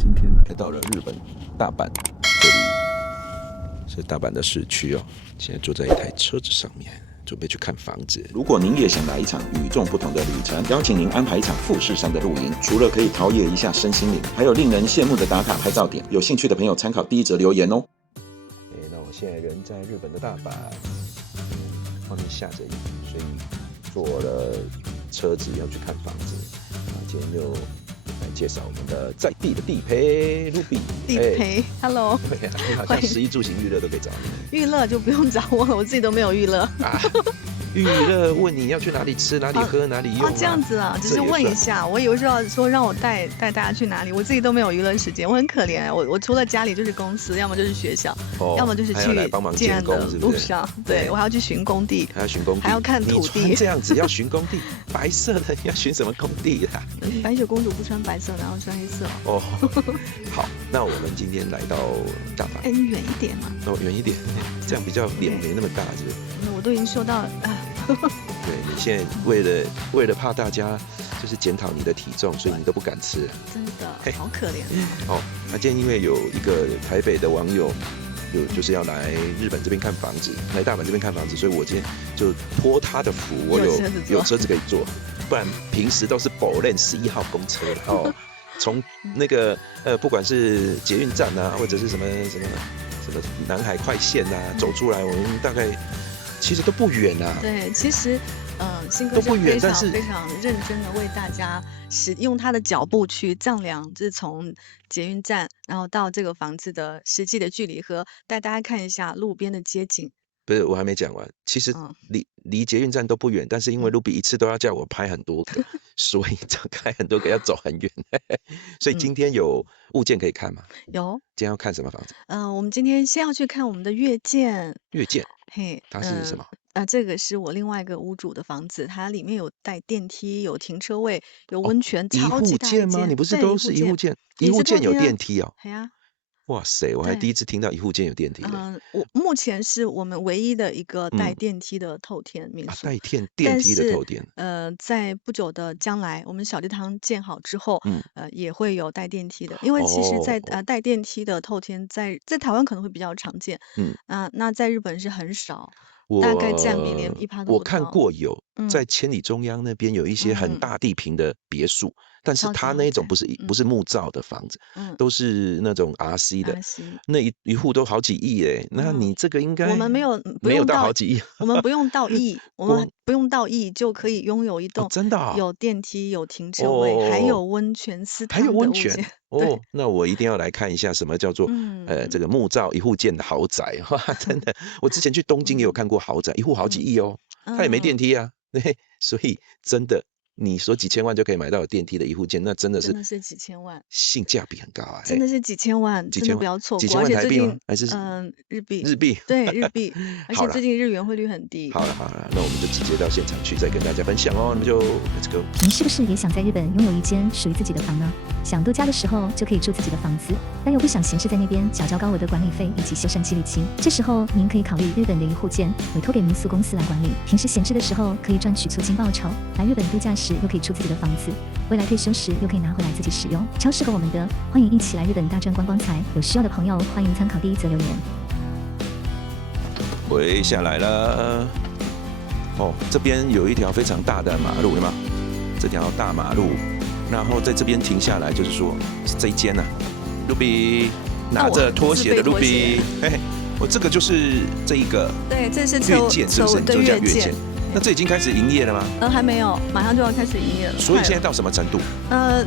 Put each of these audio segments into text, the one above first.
今天来到了日本大阪，这里是大阪的市区哦。现在坐在一台车子上面，准备去看房子。如果您也想来一场与众不同的旅程，邀请您安排一场富士山的露营。除了可以陶冶一下身心灵，还有令人羡慕的打卡拍照点。有兴趣的朋友参考第一则留言哦。那我现在人在日本的大阪，外面下着雨，所以坐了车子要去看房子。今天就来介绍我们的在地的地陪 Ruby。地陪，Hello。对呀，你好像食衣住行娱乐都可以找你。娱乐就不用找我了，我自己都没有娱乐。娱乐问你要去哪里吃、哪里喝、哪里用这样子啊，只是问一下。我以为是要说让我带大家去哪里，我自己都没有娱乐时间，我很可怜。我除了家里就是公司，要么就是学校，要么就是去建案的路上。对，我还要去巡工地，还要巡工地，还要看土地。你这样子要巡工地，白色的要巡什么工地啦？白雪公主不穿白色，然后穿黑色。哦，好，那我们今天来到大阪。远一点嘛。远一点，这样比较脸没那么大，是不是？我都已经受到对，你现在为了怕大家就是检讨你的体重，所以你都不敢吃。真的，好可怜哦。那今天因为有一个台北的网友就是要来日本这边看房子，来大阪这边看房子，所以我今天就托他的福，我有车子可以坐，不然平时都是宝链11号公车了哦。从那个不管是捷运站啊，或者是什么南海快线啊，走出来，我们大概其实都不远啊。对，其实新哥是非常认真的为大家用他的脚步去丈量，就是从捷运站，然后到这个房子的实际的距离，和带大家看一下路边的街景。不是，我还没讲完。其实离捷运站都不远，但是因为 Ruby 一次都要叫我拍很多个，所以开很多个要走很远。所以今天有物件可以看吗？有。今天要看什么房子？我们今天先要去看我们的月见。月见，嘿，它是什么？这个是我另外一个屋主的房子，它里面有带电梯，有停车位，有温泉，超级大一间。一户建吗？你不是都是一户建？一户建有电梯哦。对啊。哇塞，我还第一次听到一户建有电梯的。我目前是我们唯一的一个带电梯的透天民宿。带电梯的透天。在不久的将来，我们小地汤建好之后，也会有带电梯的。因为其实在带电梯的透天在台湾可能会比较常见。那在日本是很少。大概占比连1%都不到。我看过有在千里中央那边有一些很大地坪的别墅，但是它那一种不是木造的房子，都是那种 RC 的，那一户都好几亿耶。那你这个应该我们没有到好几亿，我们不用到亿，我们不用到亿就可以拥有一栋真的有电梯、有停车位，还有温泉私汤的物件。那我一定要来看一下什么叫做这个木造一户建的豪宅。哇，真的，我之前去东京也有看过豪宅，一户好几亿哦，它也没电梯啊。所以真的，你说几千万就可以买到有电梯的一户建，那真的是几千万，性价比很高啊！真的是几千万，真的不要错过。几千万台币吗？还是日币？日币，对，日币。而且最近日元汇率很低。好了，那我们就直接到现场去，再跟大家分享哦。那么就 Let's go。您是不是也想在日本拥有一间属于自己的房呢？想度假的时候就可以住自己的房子，但又不想闲置在那边缴交高额的管理费以及修缮激励期，这时候您可以考虑日本的一户建，委托给民宿公司来管理。平时闲置的时候可以赚取租金报酬，来日本度假时又可以住自己的房子，未来退休时又可以拿回来自己使用，超适合我们的。欢迎一起来日本大赚观光财，有需要的朋友欢迎参考第一则留言。回下来了。这边有一条非常大的马路，有吗？这条大马路。然后在这边停下来，就是说是这一间呐。Ruby 拿着拖鞋的 Ruby，我这个就是这一个。对，这是月见，是不是？对，月见。那这已经开始营业了吗？还没有，马上就要开始营业了。所以现在到什么程度？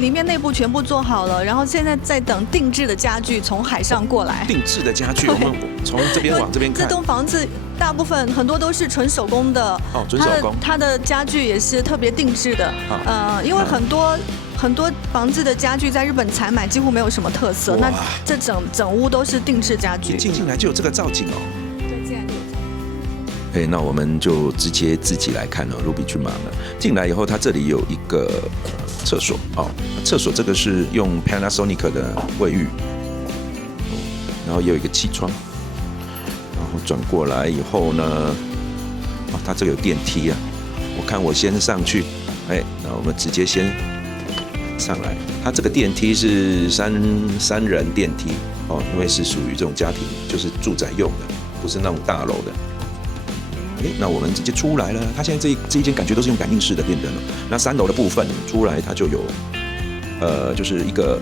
里面内部全部做好了，然后现在在等定制的家具从海上过来。定制的家具，我们从这边往这边看。这栋房子大部分很多都是纯手工的。纯手工。它的家具也是特别定制的。因为很多房子的家具在日本采买几乎没有什么特色，那这整屋都是定制家具。进来就有这个造景哦。对，进来就有。那我们就直接自己来看了。Ruby 去忙了。进来以后，它这里有一个厕所厕所这个是用 Panasonic 的卫浴，然后也有一个气窗，然后转过来以后呢，它这个有电梯啊。我看我先上去，那我们直接先上来。它这个电梯是三人电梯哦，因为是属于这种家庭，就是住宅用的，不是那种大楼的。那我们直接出来了。它现在这一间感觉都是用感应式的电灯了。那3楼的部分出来，它就有就是一个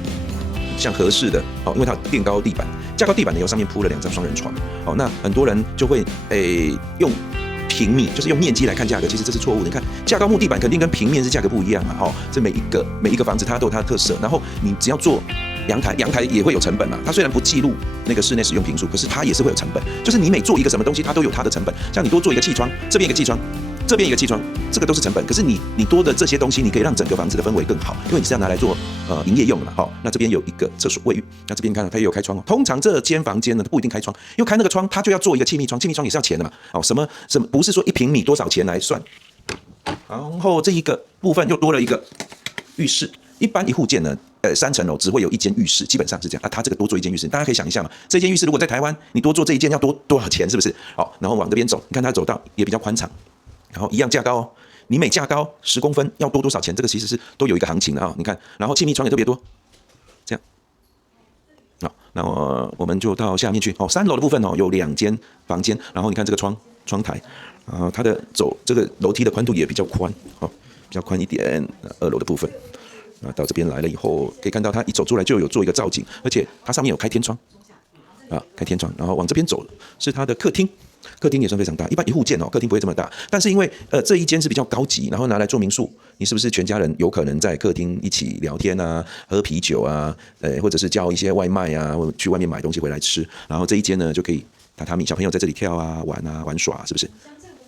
像合适的哦，因为它垫高地板，架高地板呢，有上面铺了2张双人床哦。那很多人就会用平米，就是用面积来看价格，其实这是错误的。你看架高木地板肯定跟平面是价格不一样嘛，哦，这每一个房子它都有它的特色。然后你只要做阳台也会有成本嘛。它虽然不记录那个室内使用坪数，可是它也是会有成本。就是你每做一个什么东西，它都有它的成本。像你多做一个气窗，这边一个气窗，这边一个气窗，这个都是成本。可是你多的这些东西，你可以让整个房子的氛围更好，因为你是要拿来做营业用的嘛。好，那这边有一个厕所卫浴，那这边看它也有开窗哦。通常这间房间呢不一定开窗，因为开那个窗它就要做一个气密窗，气密窗也是要钱的嘛。哦，什么不是说1平米多少钱来算。然后这一个部分又多了一个浴室。一般一户建呢，3层楼只会有1间浴室，基本上是这样。它这个多做1间浴室，大家可以想一下嘛，这间浴室如果在台湾，你多做这一间要多少钱，是不是？好，然后往这边走，你看它走道也比较宽敞，然后一样架高哦，你每架高10公分要多少钱？这个其实是都有一个行情的啊。你看，然后气密窗也特别多，这样。好，那我们就到下面去。哦，3楼的部分哦，有2间房间，然后你看这个窗台，它的这个楼梯的宽度也比较宽，哦，比较宽一点。2楼的部分。到这边来了以后，可以看到它一走出来就有做一个造景，而且它上面有开天窗，开天窗，然后往这边走是它的客厅，客厅也算非常大。一般一户建哦，客厅不会这么大，但是因为这一间是比较高级，然后拿来做民宿，你是不是全家人有可能在客厅一起聊天啊，喝啤酒啊，或者是叫一些外卖啊，或去外面买东西回来吃，然后这一间呢就可以榻榻米，小朋友在这里跳啊、玩耍，是不是？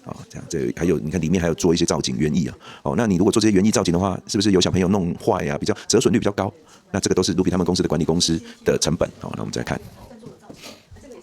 哦，这样还有你看里面还有做一些造景园艺啊。哦，那你如果做这些园艺造景的话，是不是有小朋友弄坏啊？比较折损率比较高。那这个都是Lupi他们公司的管理公司的成本。好，那我们再看。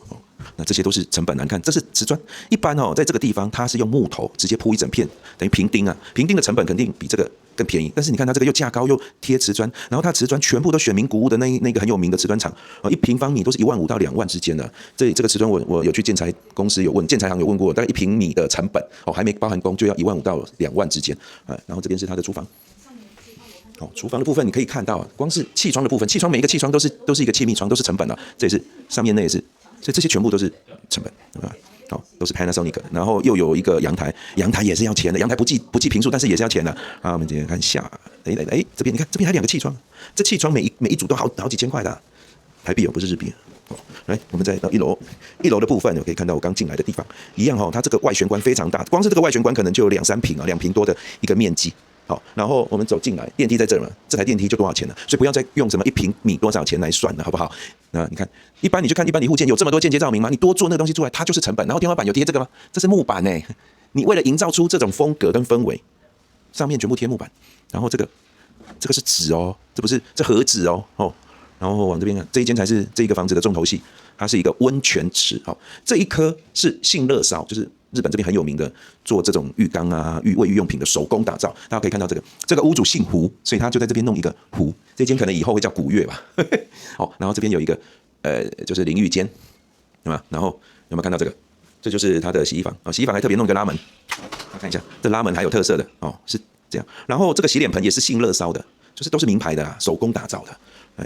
哦，那这些都是成本啊。你看，这是瓷砖。一般哦，在这个地方它是用木头直接铺一整片，等于平钉啊。平钉的成本肯定比这个更便宜，但是你看它这个又架高又贴瓷砖，然后它瓷砖全部都选名古屋的那个很有名的瓷砖厂，1平方米都是1万5到2万之间的。这个瓷砖我有去建材公司有问，建材行有问过，大概1平米的成本还没包含工就要1万5到2万之间。然后这边是它的厨房。好，厨房的部分你可以看到，光是气窗的部分，气窗每一个气窗都是一个气密窗，都是成本啊。这也是上面那也是，所以这些全部都是成本啊。好，都是 Panasonic， 然后又有一个阳台，阳台也是要钱的，阳台不计坪数，但是也是要钱的。好，我们今天看下，这边你看，这边还2个气窗，这气窗每一组都好几千块的台币哦，不是日币。好，来，我们再到1楼的部分，可以看到我刚进来的地方一样哦，它这个外玄关非常大，光是这个外玄关可能就有2-3坪啊，2坪多的一个面积。好，然后我们走进来，电梯在这儿嘛，这台电梯就多少钱了？所以不要再用什么1平米多少钱来算了，好不好？那你看，一般你去看一般一户建有这么多间接照明吗？你多做那个东西出来，它就是成本。然后天花板有贴这个吗？这是木板呢。你为了营造出这种风格跟氛围，上面全部贴木板。然后这个是纸哦，这盒子哦。然后往这边看，这一间才是这一个房子的重头戏，它是一个温泉池。好，这一颗是信乐烧，就是日本这边很有名的做这种浴缸啊、卫浴用品的手工打造。大家可以看到这个屋主姓胡，所以他就在这边弄一个湖。这间可能以后会叫古月吧。好，然后这边有一个就是淋浴间，对吧？然后有没有看到这个？这就是它的洗衣房。洗衣房还特别弄一个拉门，看一下，这拉门还有特色的哦，是这样。然后这个洗脸盆也是信乐烧的，就是都是名牌的啦，手工打造的。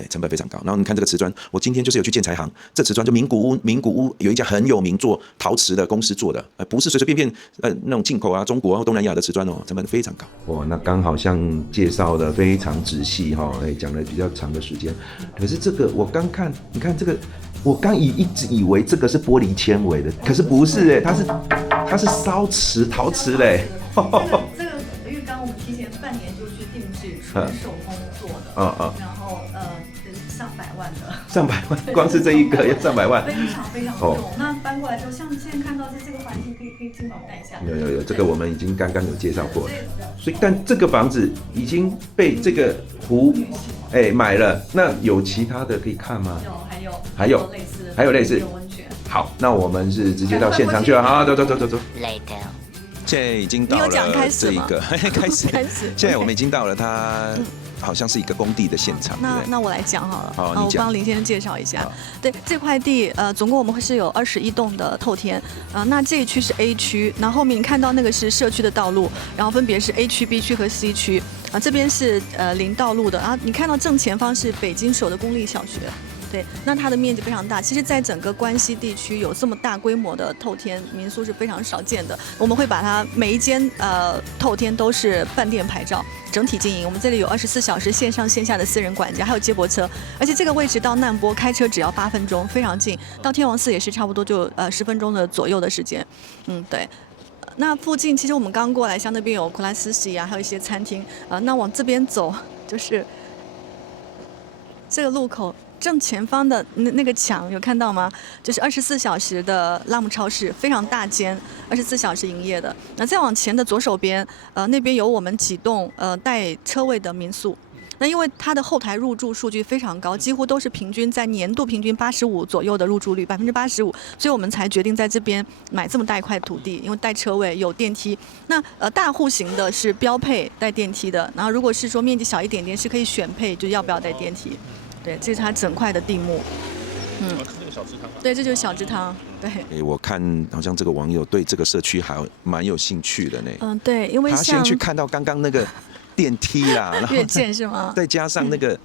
成本非常高。然后你看这个瓷砖，我今天就是有去建材行，这瓷砖就名古屋有一家很有名做陶瓷的公司做的，不是随随便便那种进口啊，中国啊、东南亚的瓷砖哦，成本非常高。哇，那刚好像介绍的非常仔细哈，讲了比较长的时间。可是这个我刚看，你看这个，我刚一直以为这个是玻璃纤维的，可是不是它是烧瓷陶瓷嘞。这个浴缸我们提前半年就去定制，纯手工做的。然后上百万的，上百万，光是这一个要上百万，非常重。那搬过来之后，像现在看到这个环境，可以进房带一下。有，这个我们已经刚刚有介绍过了。所以，但这个房子已经被这个湖买了，那有其他的可以看吗？还有类似，温泉。好，那我们是直接到现场去了。好，走。现在已经到了这一个开始，现在我们已经到了它。好像是一个工地的现场。那我来讲好了。好，我帮林先生介绍一下。对，这块地总共我们是有21栋的透天。那这一区是 A 区，然后后面你看到那个是社区的道路，然后分别是 A 区、B 区和 C 区。这边是林道路的，然后你看到正前方是北京首的公立小学。对，那它的面积非常大。其实，在整个关西地区有这么大规模的透天民宿是非常少见的。我们会把它每一间透天都是饭店牌照，整体经营。我们这里有24小时线上线下的私人管家，还有接驳车。而且这个位置到难波开车只要8分钟，非常近。到天王寺也是差不多就10分钟的左右的时间。对。那附近其实我们刚过来，像那边有库拉斯西啊，还有一些餐厅那往这边走就是这个路口。正前方的那个墙有看到吗？就是24小时的拉姆超市，非常大间，24小时营业的。那再往前的左手边，那边有我们几栋带车位的民宿。那因为它的后台入住数据非常高，几乎都是平均在年度平均85%左右的入住率，85%，所以我们才决定在这边买这么大一块土地，因为带车位有电梯。那大户型的是标配带电梯的，然后如果是说面积小一点点，是可以选配就要不要带电梯。对，这是它整块的地目。这是那个小池塘。对，这就是小池塘。对。我看好像这个网友对这个社区还蛮有兴趣的呢。对，因为他先去看到刚刚那个电梯啦，然后越界是吗？再加上那个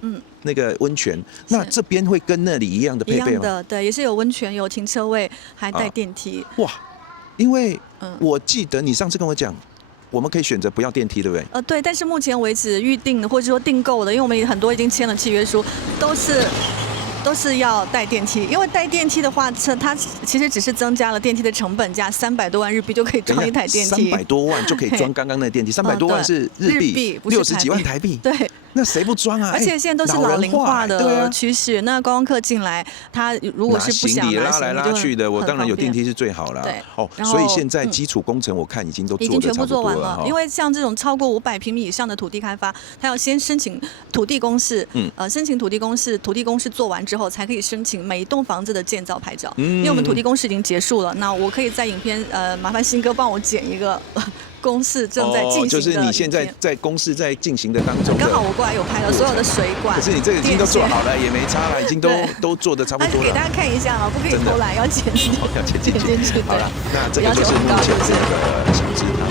温泉，那这边会跟那里一样的配备吗？一样的，对，也是有温泉、有停车位，还带电梯。哇，因为我记得你上次跟我讲。我们可以选择不要电梯，对不对？对，但是目前为止预定的或者说订购的，因为我们很多已经签了契约书，都是要带电梯。因为带电梯的话，它其实只是增加了电梯的成本价，300多万日币就可以装一台电梯。300多万就可以装刚刚那个电梯，300多万是日币，60几万台币。对。那谁不装啊？而且现在都是老龄化的趋势。那观光客进来，他如果是不想拿行李拉来拉去的，我当然有电梯是最好啦。对。所以现在基础工程我看已经都做得差不多了。已经全部做完了。因为像这种超过500平米以上的土地开发，他要先申请土地公示。申请土地公示，土地公示做完之后，才可以申请每一栋房子的建造牌照。因为我们土地公示已经结束了，那我可以在影片麻烦新哥帮我剪一个。公示正在进行的，就是你现在在公示在进行的当中。刚好我过来有拍到所有的水管。可是你这个已经都做好了，也没差了，已经都做的差不多了。给大家看一下啊，不可以偷懒，要剪进去。好了，那这个就是目前这个小池塘。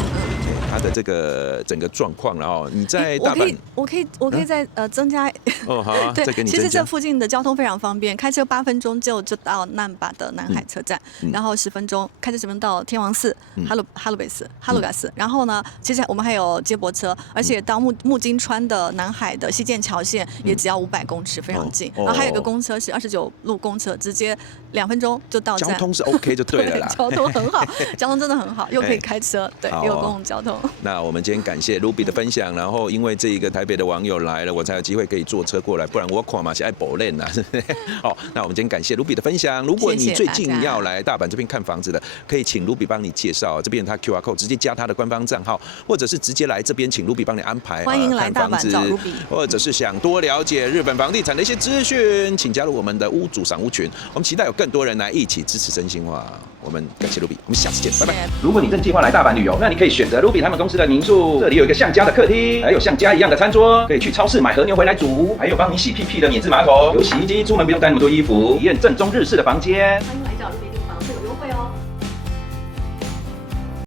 它的这个整个状况，然后你在大阪，我可以再增加好啊，再给你增加。其实这附近的交通非常方便，开车8分钟就到难波的南海车站，然后10分钟开车10分钟到天王寺、哈鲁嘎寺，然后呢，其实我们还有接驳车，而且到木津川的南海的西建桥线也只要500公尺，非常近。然后还有一个公车是29路公车，直接2分钟就到站。交通是 OK 就对了啦，交通很好，交通真的很好，又可以开车，对，又有公共交通。那我们今天感谢 Ruby 的分享，然后因为这一个台北的网友来了，我才有机会可以坐车过来，不然我看嘛是爱保练呐，是不是？好，那我们今天感谢 Ruby 的分享。如果你最近要来大阪这边看房子的，可以请 Ruby 帮你介绍，这边他 QR code 直接加他的官方账号，或者是直接来这边请 Ruby 帮你安排。欢迎来大阪找 Ruby， 或者是想多了解日本房地产的一些资讯，请加入我们的屋主赏屋群。我们期待有更多人来一起支持真心话。我们感谢 Ruby， 我们下次见，拜拜。如果你正计划来大阪旅游，那你可以选择 Ruby 他们公司的民宿，这里有一个像家的客厅，还有像家一样的餐桌，可以去超市买和牛回来煮，还有帮你洗屁屁的免治马桶，有洗衣机，出门不用带那么多衣服，体验正宗日式的房间。欢迎来找 Ruby。